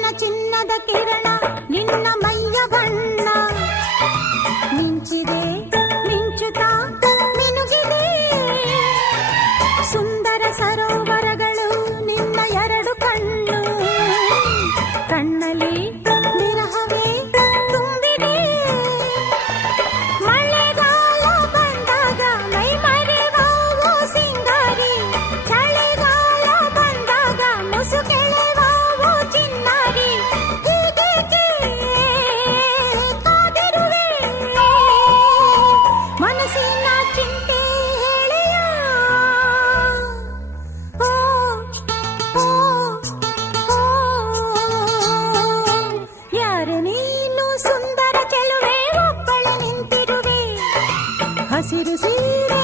ಚಿನ್ನದ ಕಿರಣ ನಿನ್ನ ಮೈಯ ಬಣ್ಣ ಮಿಂಚಿದೆ ಮಿಂಚುತ್ತಾ ಮಿನುಗಿದೆ ಸುಂದರ ಸರೋವರಗಳು ಸುಂದರ ಚೆಲುವೆ ಒಬ್ಬಳೆ ನಿಂತಿರುವೆ. ಹಸಿರು ಸೀರೆ